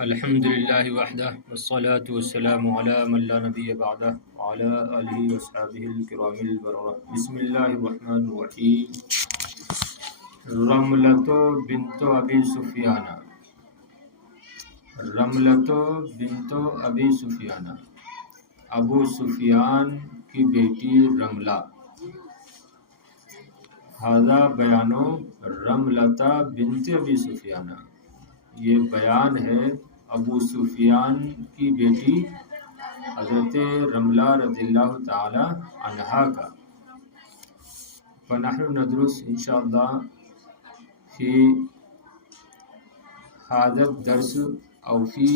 الحمد للہ وحدہ والصلاة والسلام علی من لا نبی بعدہ وعلی آلہ واصحابہ الکرام البررہ۔ بسم اللہ الرحمن الرحیم۔ رملۃ بنت ابی سفیان، رملۃ بنت ابی سفیان، ابو سفیان کی بیٹی رملہ۔ ھذا بیان رملۃ بنت ابی سفیان، یہ بیان ہے ابو سفیان کی بیٹی حضرت رملہ رضی اللہ تعالی عنہا کا۔ فنحن ندرس انشاءاللہ فی ھذا الدرس او فی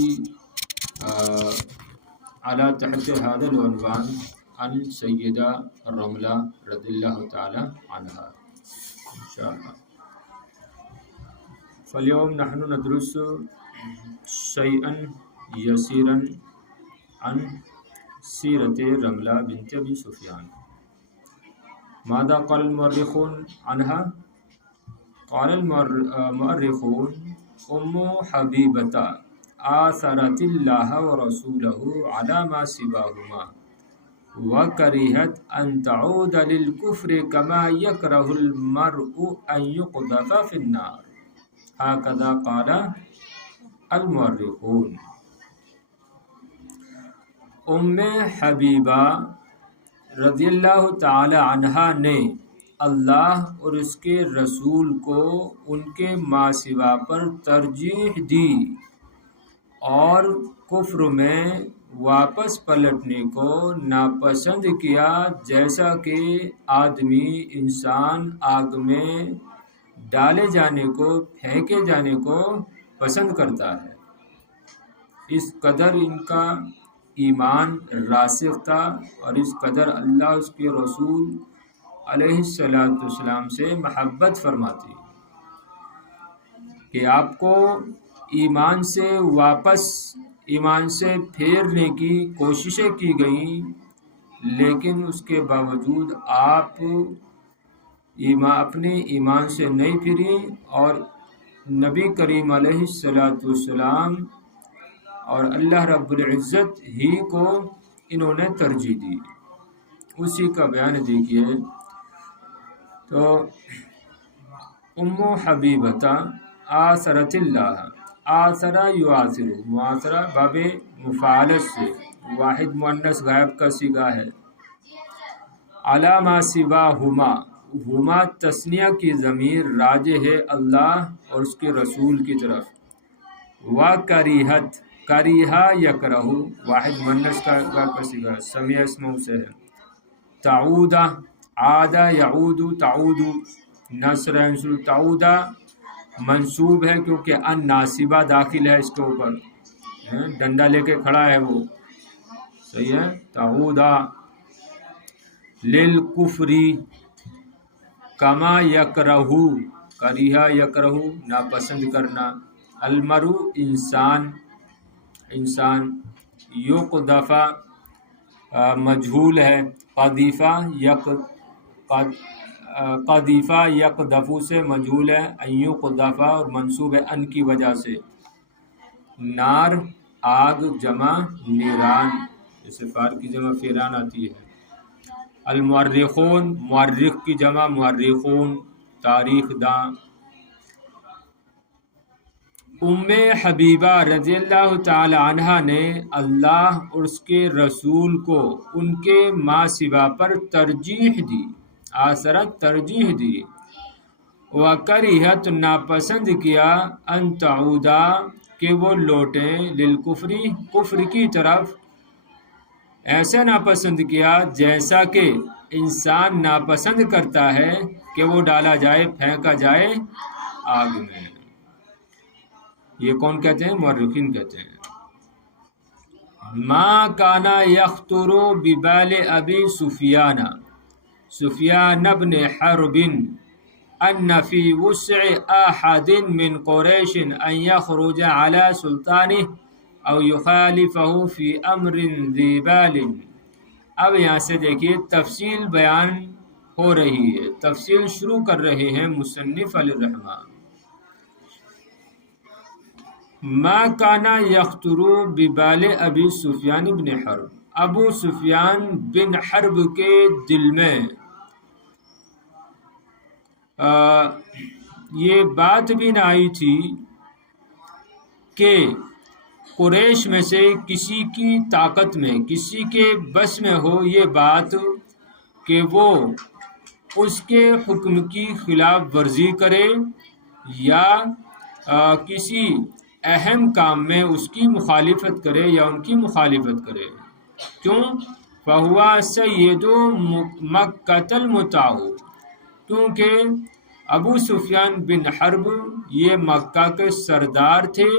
علی تحت ھذا العنوان عن سیدہ رملہ رضی اللہ تعالی عنہا انشاءاللہ۔ فاليوم نحن ندرس شيئا يسيرا عن سيرة رملة بنت أبي سفيان. ماذا قال المؤرخون عنها؟ قال المؤرخون أم حبيبة آثرت الله ورسوله على ما سواهما وكرهت أن تعود للكفر كما يكره المرء أن يقذف في النار، هكذا قال المؤرخون۔ ام حبیبہ رضی اللہ تعالی عنہا نے اللہ اور اس کے رسول کو ان کے ماسوا پر ترجیح دی اور کفر میں واپس پلٹنے کو ناپسند کیا، جیسا کہ آدمی انسان آگ میں ڈالے جانے کو، پھینکے جانے کو پسند کرتا ہے۔ اس قدر ان کا ایمان راسخ تھا اور اس قدر اللہ اس کے رسول علیہ السلام سے محبت فرماتی کہ آپ کو ایمان سے پھیرنے کی کوششیں کی گئیں، لیکن اس کے باوجود آپ اپنے ایمان سے نہیں پھری اور نبی کریم علیہ السلام اور اللہ رب العزت ہی کو انہوں نے ترجیح دی۔ اسی کا بیان دیکھیے تو ام حبیبہ آثرت اللہ، آثرہ یعاثر، معاصرہ باب مفاعلت سے واحد مؤنث غائب کا صیغہ ہے۔ علی ما سواہما، ہما تثنیہ کی ضمیر راجع ہے اللہ اور اس کے رسول کی طرف۔ وَكَرِهَتْ، کریہا یکرہ واحد مؤنث کا صیغہ سمیع اسمہ سے ہے۔ تعود، عاد یعود، تعود نصر انصر، تعود منصوب ہے کیونکہ ان ناصبہ داخل ہے اس کے اوپر، ڈنڈا لے کے کھڑا ہے وہ، صحیح ہے۔ تعود للکفری کما یکرہ، کریہا یکرہ ناپسند کرنا۔ المرء انسان، یقذف مجہول ہے، قذف یقذف سے مجہول ہے، ان یقذف اور منصوب ہے ان کی وجہ سے۔ نار آگ جمع نیران، جیسے فار کی جمع فیران آتی ہے۔ المؤرخون، مؤرخ کی جمع مؤرخون، تاریخ داں۔ ام حبیبہ رضی اللہ تعالی عنہا نے اللہ اور اس کے رسول کو ان کے ماسوا پر ترجیح دی، آثرت ترجیح دی۔ وَكَرِهَتْ ناپسند کیا، ان تعودا کہ وہ لوٹیں، للکفری کفر کی طرف، ایسے ناپسند کیا جیسا کہ انسان ناپسند کرتا ہے کہ وہ ڈالا جائے، پھینکا جائے آگ میں۔ یہ کون کہتے ہیں؟ مورخین کہتے ہیں۔ ما کان یخطر ببال ابی سفیان بن حرب ان فی وسع احد من قریش ان یخرج علی سلطانہ او یخالفہ فی امر ذی بال۔ اب یہاں سے دیکھیے تفصیل بیان ہو رہی ہے، تفصیل شروع کر رہے ہیں مصنف علیہ الرحمہ۔ ما کانا یخترو ببال ابی سفیان بن حرب، ابو سفیان بن حرب کے دل میں یہ بات بھی نہ آئی تھی کہ قریش میں سے کسی کی طاقت میں، کسی کے بس میں ہو یہ بات کہ وہ اس کے حکم کی خلاف ورزی کرے یا کسی اہم کام میں اس کی مخالفت کرے یا ان کی مخالفت کرے۔ کیوں؟ فہوا سید مکۃ المطاع، کیونکہ ابو سفیان بن حرب یہ مکہ کے سردار تھے،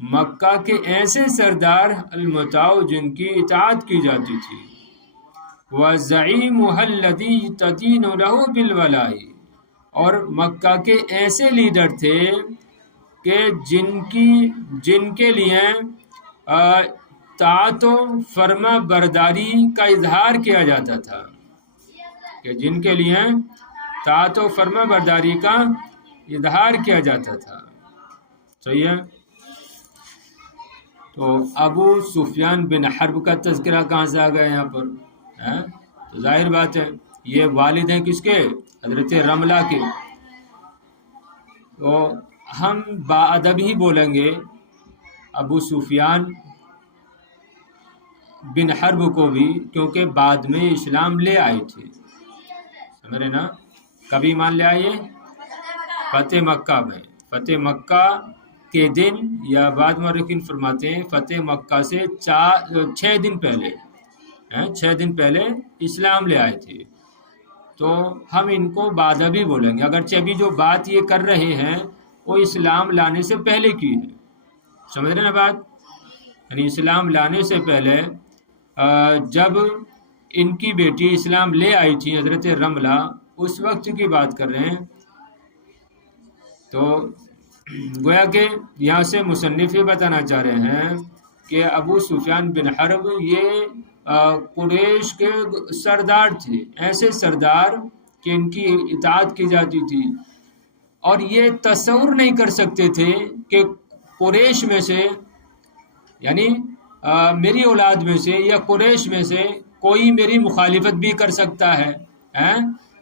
مکہ کے ایسے سردار المطاع جن کی اطاعت کی جاتی تھی۔ وَزَعِيمُهَا الَّذِي تَدِينُ لَهُ بِالْوَلَاءِ، اور مکہ کے ایسے لیڈر تھے کہ جن کے لیے طاعت و فرما برداری کا اظہار کیا جاتا تھا، کہ جن کے لیے طاعت و فرما برداری کا اظہار کیا جاتا تھا۔ صحیح ہے؟ تو ابو سفیان بن حرب کا تذکرہ کہاں سے آ گیا یہاں پر؟ تو ظاہر بات ہے یہ والد ہیں کس کے؟ حضرت رملہ کے۔ تو ہم باادب ہی بولیں گے ابو سفیان بن حرب کو بھی، کیونکہ بعد میں اسلام لے آئی تھی، سمجھ رہے نا؟ کبھی ایمان لے آئیے فتح مکہ میں، فتح مکہ کے دن، یا بعد مورخین فرماتے ہیں فتح مکہ سے 6 دن پہلے، 6 دن پہلے اسلام لے آئے تھے۔ تو ہم ان کو باادبی بولیں گے، اگرچہ ابھی جو بات یہ کر رہے ہیں وہ اسلام لانے سے پہلے کی ہے، سمجھ رہے نا بات؟ یعنی اسلام لانے سے پہلے جب ان کی بیٹی اسلام لے آئی تھی حضرت رملہ، اس وقت کی بات کر رہے ہیں۔ تو گویا کہ یہاں سے مصنف یہ بتانا چاہ رہے ہیں کہ ابو سفیان بن حرب یہ قریش کے سردار تھے، ایسے سردار کہ ان کی اطاعت کی جاتی تھی، اور یہ تصور نہیں کر سکتے تھے کہ قریش میں سے، یعنی میری اولاد میں سے یا قریش میں سے کوئی میری مخالفت بھی کر سکتا ہے،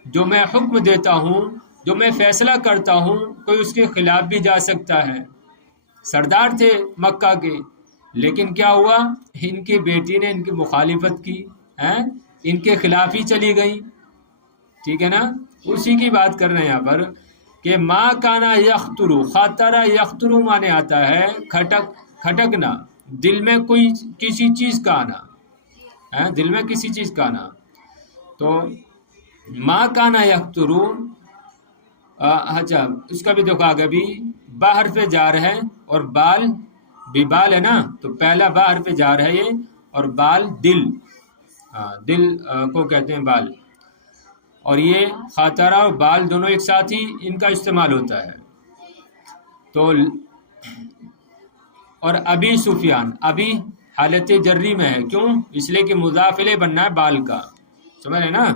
جو میں حکم دیتا ہوں، جو میں فیصلہ کرتا ہوں، کوئی اس کے خلاف بھی جا سکتا ہے۔ سردار تھے مکہ کے، لیکن کیا ہوا؟ ان کی بیٹی نے ان کی مخالفت کی، ان کے خلاف ہی چلی گئی، ٹھیک ہے نا؟ اسی کی بات کر رہے ہیں یہاں پر کہ ما کانا یخترو، خاطرہ یخترو مانے آتا ہے کھٹکنا، دل میں کوئی کسی چیز کا آنا، دل میں کسی چیز کا آنا۔ تو ما کانا یخترو، اچھا اس کا بھی دیکھو آگے بھی باہر پہ جا رہا ہے، اور بال بھی بال ہے نا، تو پہلا باہر پہ جا رہا ہے یہ، اور بال دل، دل کو کہتے ہیں بال، اور یہ خاطرہ اور بال دونوں ایک ساتھ ہی ان کا استعمال ہوتا ہے۔ تو اور ابی سفیان، ابھی حالت جری میں ہے، کیوں؟ اس لیے کہ مضاف الیہ بننا ہے بال کا، سمجھ رہے نا؟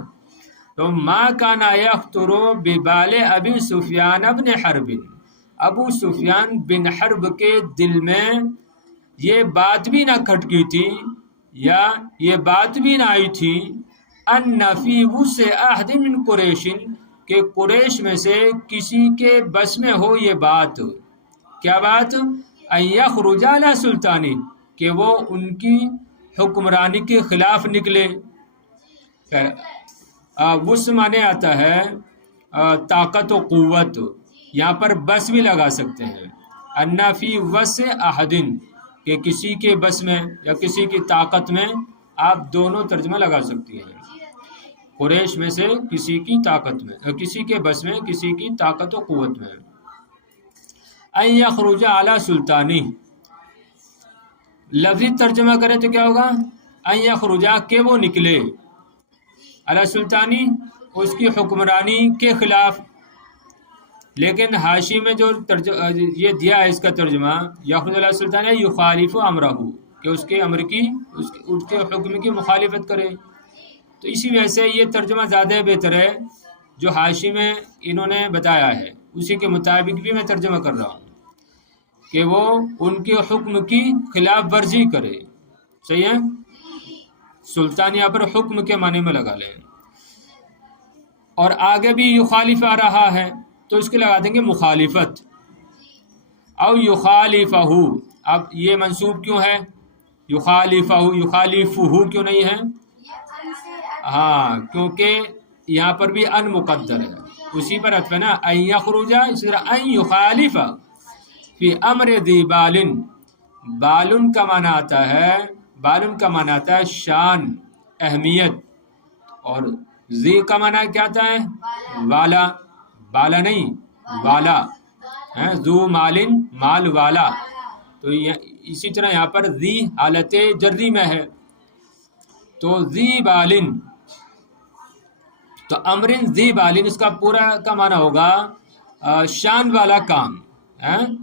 تو ما کانا یخترو ببال ابی سفیان ابن حرب، ابو سفیان بن حرب کے دل میں یہ بات بھی نہ کھٹکی تھی یا یہ بات بھی نہ آئی تھی ان فی وسع احد من قریش، کہ قریش میں سے کسی کے بس میں ہو یہ بات، کیا بات؟ ان یخرج علی سلطانی، کہ وہ ان کی حکمرانی کے خلاف نکلے۔ وسع مانے آتا ہے طاقت و قوت، یہاں پر بس بھی لگا سکتے ہیں، ان فی وسع احد، کہ کسی کے بس میں یا کسی کی طاقت میں، آپ دونوں ترجمہ لگا سکتی ہیں، قریش میں سے کسی کی طاقت میں، کسی کے بس میں، کسی کی طاقت و قوت میں۔ ان یخرج علی سلطانی، لفظی ترجمہ کرے تو کیا ہوگا؟ ان یخرج، کہ وہ نکلے، علی سلطانی، اس کی حکمرانی کے خلاف۔ لیکن حاشی میں جو یہ دیا ہے اس کا ترجمہ، یخرج علی سلطانی یخالف امرہ، کہ اس کے امر کی، اس کے حکم کی مخالفت کرے۔ تو اسی وجہ سے یہ ترجمہ زیادہ بہتر ہے جو حاشی میں انہوں نے بتایا ہے، اسی کے مطابق بھی میں ترجمہ کر رہا ہوں کہ وہ ان کے حکم کی خلاف ورزی کرے. صحیح ہے. سلطان یہاں پر حکم کے معنی میں لگا لیں. اور آگے بھی یخالف آ رہا ہے تو اس کے لگا دیں گے مخالفت. او یخالفہ، اب یہ منصوب کیوں ہے؟ یخالفہ، یخالفہ کیوں نہیں ہے؟ ہاں، کیونکہ یہاں پر بھی ان مقدر ہے، اسی پر عطف ہے نا. ان یخرج، اسی طرح ان یخالف فی امر ذی بالن. بالن کا معنی آتا ہے، بالن کا معنی آتا ہے شان، اہمیت. اور ذی کا معنی کیا آتا ہے؟ والا. بالا نہیں، والا. ذو مالن، مال والا. تو اسی طرح یہاں پر ذی حالت جری میں ہے، تو ذی بالن، تو امرن ذی بالن اس کا پورا کا معنی ہوگا شان والا کام،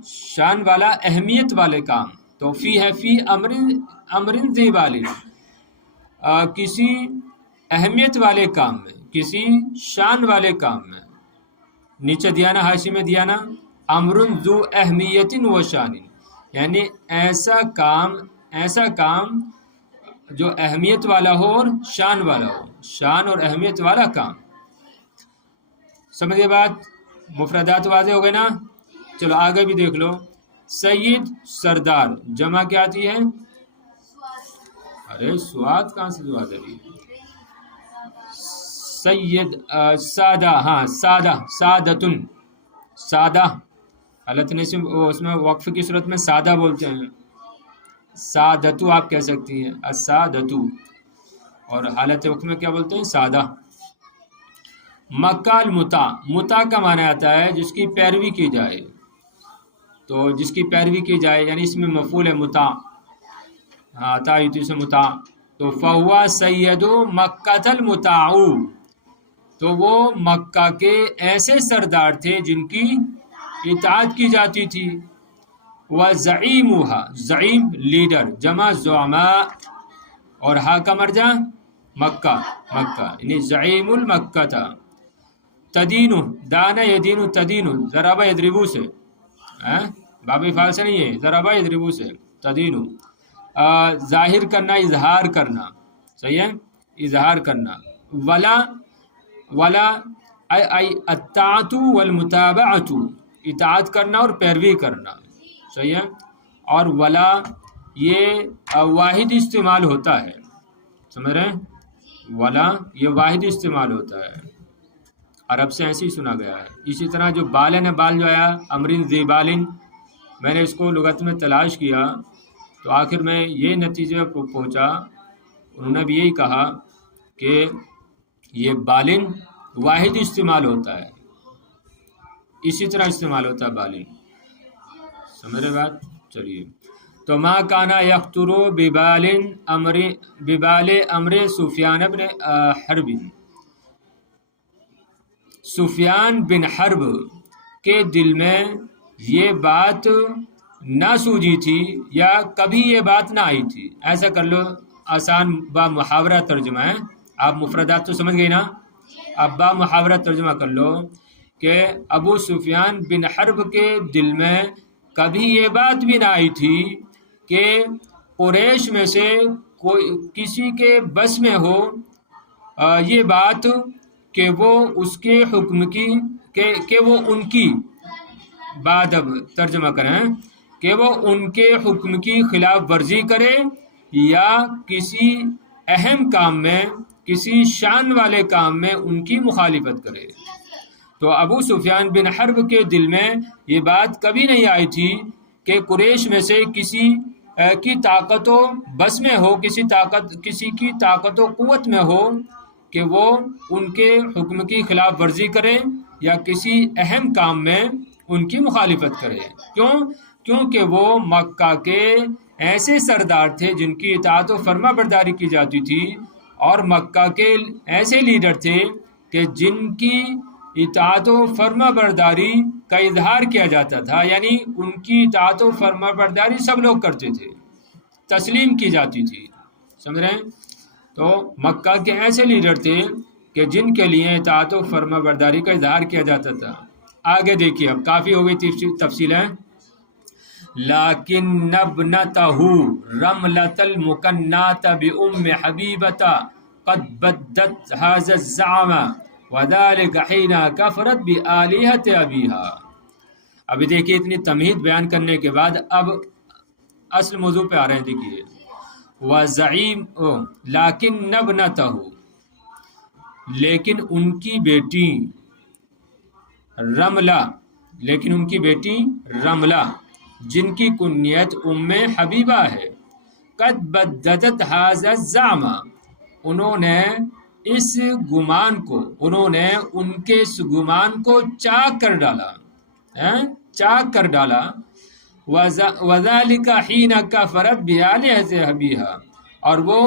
شان والا، اہمیت والے کام. تو فی ہے فی امرن ذی بالن، کسی اہمیت والے کام میں، کسی شان والے کام میں. نیچے دیا نا، حاشی میں دیا نا، امرن ذو اہمیت و شان، یعنی ایسا کام جو اہمیت والا ہو اور شان والا ہو، شان اور اہمیت والا کام. سمجھے بات؟ مفردات واضح ہو گئے نا. چلو آگے بھی دیکھ لو. سید، سردار، جمع کیا آتی ہے؟ ارے سواد کہاں سے جو آتی ہے؟ سید، سادہ، ہاں سادہ، سادتن، سادہ. حالت نصب اس میں وقف کی صورت میں سادہ بولتے ہیں. سادتو آپ کہہ سکتی ہیں، السادتو. اور حالت وقف میں کیا بولتے ہیں؟ سادہ. مکہ المطاع، مطاع کا معنی آتا ہے جس کی پیروی کی جائے. تو جس کی پیروی کی جائے یعنی اس میں مفعول ہے مطاع. ہاں، تایتی سے مطاع. تو فہوا سید مکہ المطاع، تو وہ مکہ کے ایسے سردار تھے جن کی اطاعت کی جاتی تھی. وزعیمھا، زعیم لیڈر، جمع زعماء، اور ہا کا مرجع مکہ، مکہ یعنی زعیم المکہ تھا. تدین، دانا یدین، تدین، ضربہ یضربو سے، باب فعل سے نہیں ہے، ضربہ یضربو سے. تدین ظاہر کرنا، اظہار کرنا. صحیح ہے، اظہار کرنا. ولا الطاعت والمتابعت، اطاعت کرنا اور پیروی کرنا. صحیح ہے. اور ولا یہ واحد استعمال ہوتا ہے، سمجھ رہے ہیں؟ ولا یہ واحد استعمال ہوتا ہے، عرب سے ایسے ہی سنا گیا ہے. اسی طرح جو بالن ہے، بال جو آیا امرن ذی بالن، میں نے اس کو لغت میں تلاش کیا تو آخر میں یہ نتیجے میں پہنچا، انہوں نے بھی یہی کہا کہ یہ بالن واحد استعمال ہوتا ہے، اسی طرح استعمال ہوتا ہے بالن. سمجھ رہے بات؟ چلیے. تو ما کانا یخترو ببال امر سفیان بن حرب، سفیان بن حرب کے دل میں یہ بات نہ سوجی تھی یا کبھی یہ بات نہ آئی تھی. ایسا کر لو، آسان با محاورہ ترجمہ ہے. آپ مفردات تو سمجھ گئی نا، اب با محاورہ ترجمہ کر لو کہ ابو سفیان بن حرب کے دل میں کبھی یہ بات بھی نہ آئی تھی کہ قریش میں سے کوئی کسی کے بس میں ہو یہ بات کہ وہ اس کے حکم کی کہ وہ ان کی، بعد اب ترجمہ کریں، کہ وہ ان کے حکم کی خلاف ورزی کرے یا کسی اہم کام میں، کسی شان والے کام میں ان کی مخالفت کرے. تو ابو سفیان بن حرب کے دل میں یہ بات کبھی نہیں آئی تھی کہ قریش میں سے کسی کی طاقت و بس میں ہو، کسی کی طاقت و قوت میں ہو کہ وہ ان کے حکم کی خلاف ورزی کرے یا کسی اہم کام میں ان کی مخالفت کرے. کیونکہ وہ مکہ کے ایسے سردار تھے جن کی اطاعت و فرما برداری کی جاتی تھی، اور مکہ کے ایسے لیڈر تھے کہ جن کی اطاعت و فرما برداری کا اظہار کیا جاتا تھا، یعنی ان کی اطاعت و فرما برداری سب لوگ کرتے تھے، تسلیم کی جاتی تھی. سمجھ رہے ہیں؟ تو مکہ کے ایسے لیڈر تھے کہ جن کے لیے اطاعت و فرما برداری کا اظہار کیا جاتا تھا. آگے دیکھیے، اب کافی ہو گئی تفصیلیں. لكن ابنته رملة المكنات بأم حبيبة قد بدت هذا الزعم وذلك حين كفرت بآلهة أبيها. ابھی دیکھیے اتنی تمہید بیان کرنے کے بعد اب اصل موضوع پہ آ رہے ہیں. دیکھیے وزعیم لیکن ابنتہ، لیکن ان کی بیٹی رملہ، لیکن ان کی بیٹی رملہ جن کی کنیت ام حبیبہ ہے، قد بددت ھذا الزعم، انہوں نے اس گمان کو، انہوں نے ان کے اس گمان کو چاک کر ڈالا، چاک کر ڈالا. وذالک حین کفرت بآلہۃ ابیہا، اور وہ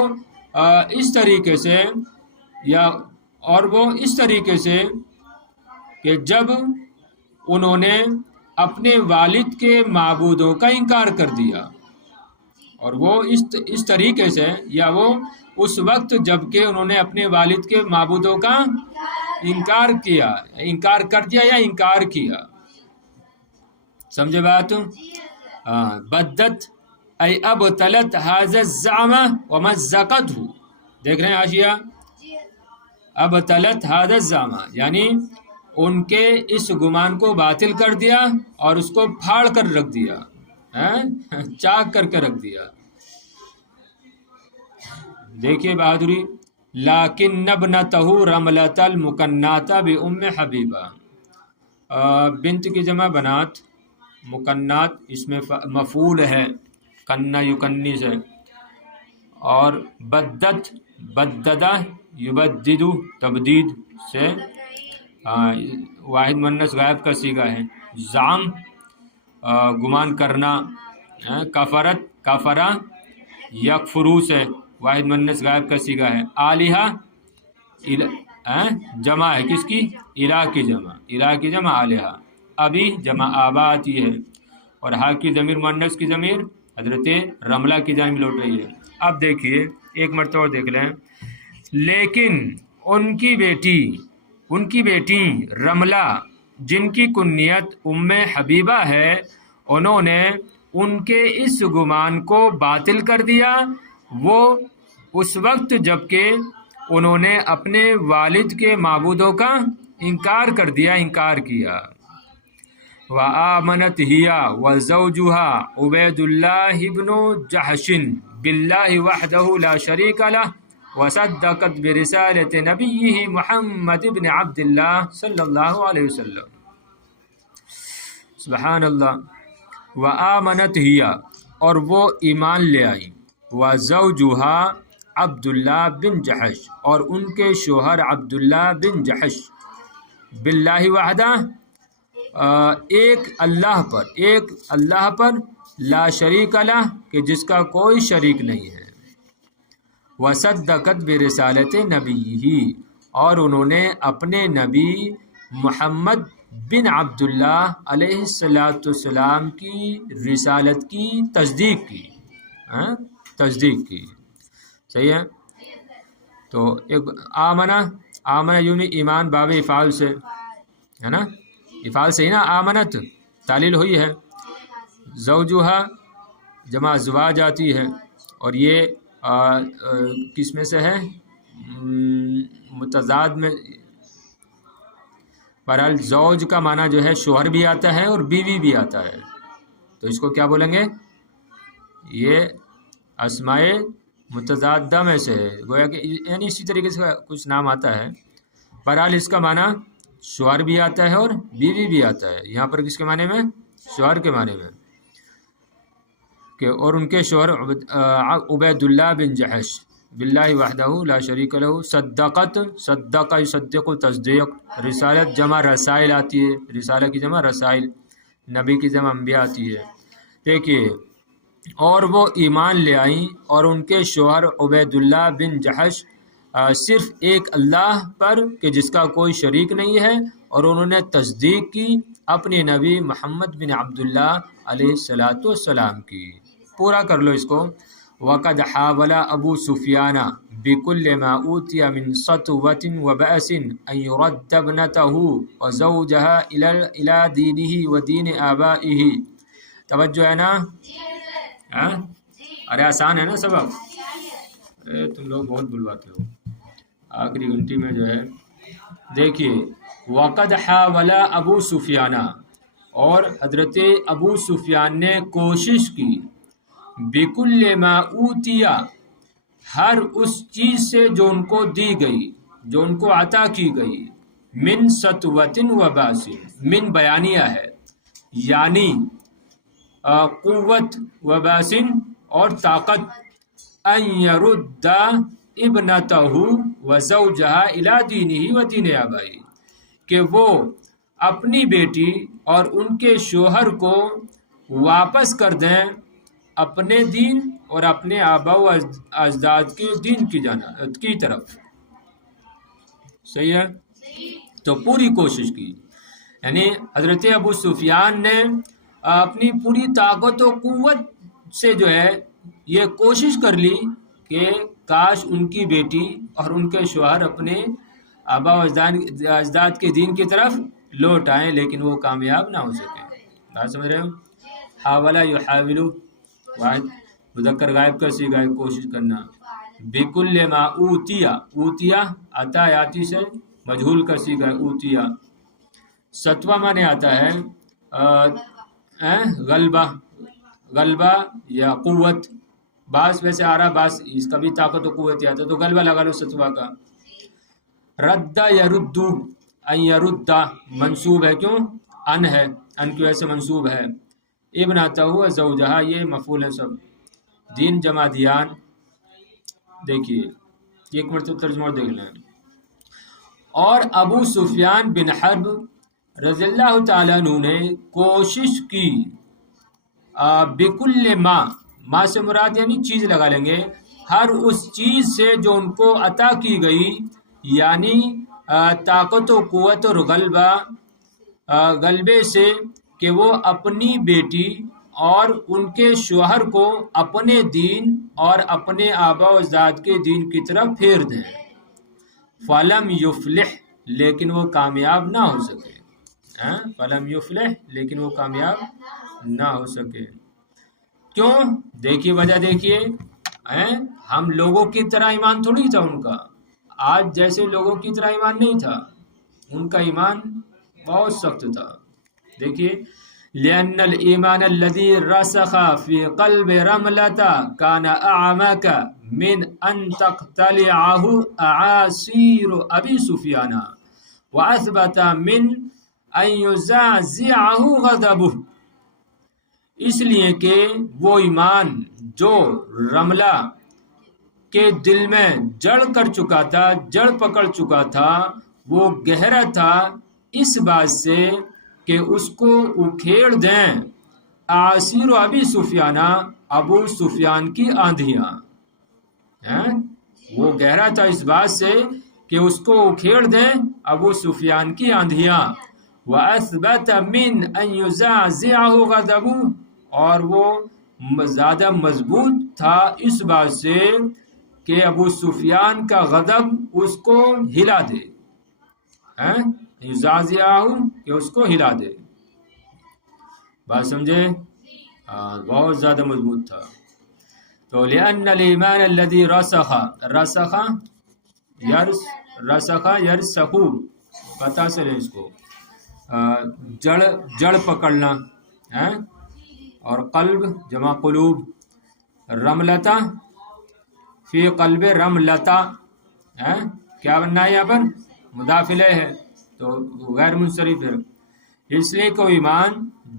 اس طریقے سے، یا اور وہ اس طریقے سے کہ جب انہوں نے اپنے والد کے معبودوں کا انکار کر دیا، اور وہ اس طریقے سے، یا وہ اس وقت جب کہ انہوں نے اپنے والد کے معبودوں کا انکار کیا، انکار کر دیا یا انکار کیا. سمجھے بات؟ بدت ای ابطلت ھذا الزعم ومزقته، دیکھ رہے ہیں حاشیہ، ابطلت ھذا الزعم یعنی ان کے اس گمان کو باطل کر دیا اور اس کو پھاڑ کر رکھ دیا، چاک کر کے رکھ دیا. دیکھیے بہادری، لیکن ابنتہ رملۃ المکنات بام حبیبہ، بنت کی جمع بنات، مکنات اس میں مفعول ہے کنا یکنی سے، اور بدت بددہ یبدد تبدید سے واحد مؤنث غائب کا صیغہ ہے. زعم گمان کرنا، کفرت کفرا یکفرو سے واحد مؤنث غائب کا صیغہ ہے. آلہہ جمع ہے کس کی؟ الہ کی جمع، الہ کی جمع آلہہ. ابھی جمع آبا آتی ہے، اور ہا کی ضمیر مؤنث کی ضمیر حضرت رملہ کی جانب لوٹ رہی ہے. اب دیکھیے ایک مرتبہ اور دیکھ لیں. لیکن ان کی بیٹی رملہ جن کی کنیت ام حبیبہ ہے، انہوں نے ان کے اس گمان کو باطل کر دیا، وہ اس وقت جب کہ انہوں نے اپنے والد کے معبودوں کا انکار کر دیا، انکار کیا. وآمنت ہی وزوجها عبید اللہ بن جحش باللہ وحدہ لا شریک لہ وصدقت برسالت نبیہ محمد بن عبد اللہ صلی اللہ علیہ وسلم. سبحان اللہ. وآمنت ہی، اور وہ ایمان لے آئی، وزوجها عبداللہ بن جحش، اور ان کے شوہر عبداللہ بن جحش، باللہ وحدہ ایک اللہ پر، لا شریک لہ کہ جس کا کوئی شریک نہیں ہے، وصدقت برسالت نبیہ، اور انہوں نے اپنے نبی محمد بن عبداللہ علیہ السلام کی رسالت کی تصدیق کی، صحیح ہے. تو ایک آمنہ یونی ایمان باب افعال سے ہے نا، افعال سے ہی نا آمنت تعلیل ہوئی ہے. زوجہا جمع زواج آتی ہے، اور یہ کس میں سے ہے؟ متضاد میں. بہرحال زوج کا معنی جو ہے شوہر بھی آتا ہے اور بیوی بھی آتا ہے، تو اس کو کیا بولیں گے؟ یہ اسماء متضادہ میں سے ہے، گویا کہ یعنی اسی طریقے سے کچھ نام آتا ہے. بہرحال اس کا معنی شوہر بھی آتا ہے اور بیوی بھی آتا ہے. یہاں پر کس کے معنی میں؟ شوہر کے معنی میں. کہ اور ان کے شوہر عبید اللہ بن جحش باللہ وحدہ لا شریک لہ. صدق یصدق تصدیق. رسالت جمع رسائل آتی ہے، رسالہ کی جمع رسائل، نبی کی جمع انبیاء آتی ہے. دیکھیے، اور وہ ایمان لے آئیں اور ان کے شوہر عبید اللہ بن جحش صرف ایک اللہ پر کہ جس کا کوئی شریک نہیں ہے، اور انہوں نے تصدیق کی اپنے نبی محمد بن عبداللہ علیہ السلام کی. پورا کر لو اس کو. وقد حاول ابو سفیان بكل ما اوتی من سطوۃ وبأس ان يرد ابنته وزوجها الى دینه ودین آبائه توجہ ہے نا؟ ہاں ارے آسان ہے نا سبق؟ ارے تم لوگ بہت بلواتے ہو آخری گھنٹی میں جو ہے. دیکھیے وقد حاول ابو سفیان، اور حضرت ابو سفیان نے کوشش کی، بکل ما اوتیا، ہر اس چیز سے جو ان کو دی گئی، جو ان کو عطا کی گئی، من سطوۃ و باسن، من بیانیہ ہے یعنی قوت و باسن اور طاقت، ان یرد ابنتہ و زوجہا الی دینہ و دین آبائی، کہ وہ اپنی بیٹی اور ان کے شوہر کو واپس کر دیں اپنے دین اور اپنے آبا و اجداد کے دین کی طرف. صحیح ہے؟ تو پوری کوشش کی، یعنی حضرت ابو سفیان نے اپنی پوری طاقت و قوت سے جو ہے یہ کوشش کر لی کہ کاش ان کی بیٹی اور ان کے شوہر اپنے آبا و اجداد کے دین کی طرف لوٹ آئیں، لیکن وہ کامیاب نہ ہو سکے. بات سمجھ رہے ہو؟ حاولہ یحاولو، واحد مذکر غائب کا صیغہ ہے، کوشش کرنا. بکل ما اوتیا، اوتیا عطا آتی سے مجہول کا صیغہ ہے اوتیا. ستوہ مانے آتا ہے غلبہ، غلبہ یا قوت. بعض ویسے آ رہا، بعض اس کا بھی طاقت و قوت آتا ہے، تو غلبہ لگا لو ستوہ کا. رد یردو، ان یردہ منصوب ہے، کیوں؟ ان ہے، ان کی وجہ سے منصوب ہے. ابن آتا ہوا زوجہا، یہ مفعول ہے سب. دین جمع دیان. دیکھیے ایک مرتبہ ترجمہ اور دیکھ لیں. اور ابو سفیان بن حرب رضی اللہ تعالیٰ عنہ نے کوشش کی، بکل ما سے مراد یعنی چیز لگا لیں گے، ہر اس چیز سے جو ان کو عطا کی گئی، یعنی طاقت و قوت اور غلبے سے، کہ وہ اپنی بیٹی اور ان کے شوہر کو اپنے دین اور اپنے آبا و اجداد کے دین کی طرف پھیر دیں. فلم یفلح، لیکن وہ کامیاب نہ ہو سکے. فلم یفلح، لیکن وہ کامیاب نہ ہو سکے. کیوں؟ دیکھیے وجہ دیکھیے. ہم لوگوں کی طرح ایمان تھوڑی تھا ان کا، آج جیسے لوگوں کی طرح ایمان نہیں تھا، ان کا ایمان بہت سخت تھا. دیکھیے لأن الإيمان الذي رسخ في قلب رملة كان أعمق من أن تقتلعه أعاصير أبي سفيان وأثبت من أن يزعزعه غضبه. اس لیے کہ وہ ایمان جو رملہ کے دل میں جڑ کر چکا تھا، جڑ پکڑ چکا تھا، وہ گہرا تھا اس بات سے کہ اس کو اکھیڑ دیں اعاصیر ابی سفیان، ابو سفیان کی آندھیاں. وہ گہرا تھا اس بات سے کہ اس کو اکھیڑ دیں ابو سفیان کی آندھیاں. وَأَثْبَتَ مِنْ أَنْ يُزَعْزِعَهُ غَضَبُهُ، اور وہ زیادہ مضبوط تھا اس بات سے کہ ابو سفیان کا غضب اس کو ہلا دے. یزعزعہ کہ اس کو ہلا دے. بات سمجھے؟ بہت زیادہ مضبوط تھا. تو لأن الایمان الذي رسخ یرسخ، پتہ سے لیں اس کو، جڑ پکڑنا، اور قلب جمع قلوب، رملتا فی قلب رملتا، کیا بننا ہے یہاں پر؟ مضاف الیہ ہے تو غیر منصرف ہے. اس لیے کوئی ایمان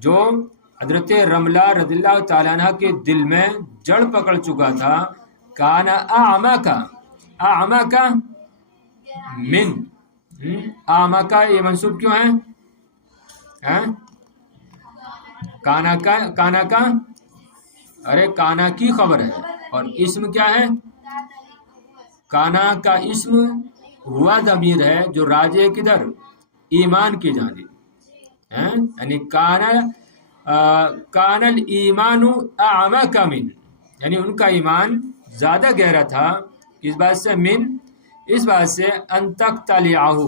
جو حضرت رملہ رضی اللہ تعالیٰ عنہ کے دل میں جڑ پکڑ چکا تھا، کان اعمق من، اعمق یہ منصوب کیوں ہے؟ کانا کا ارے کانا کی خبر ہے، اور اسم کیا ہے؟ کانا کا اسم ہوا ضمیر ہے جو راجع کدھر؟ ایمان کی جانب. یعنی کان الایمان اعمق من، یعنی ان کا ایمان زیادہ گہرا تھا. اس بات سے من، اس بات سے ان تقتلعہ،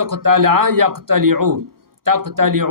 اقتلع یقتلع، تقتلع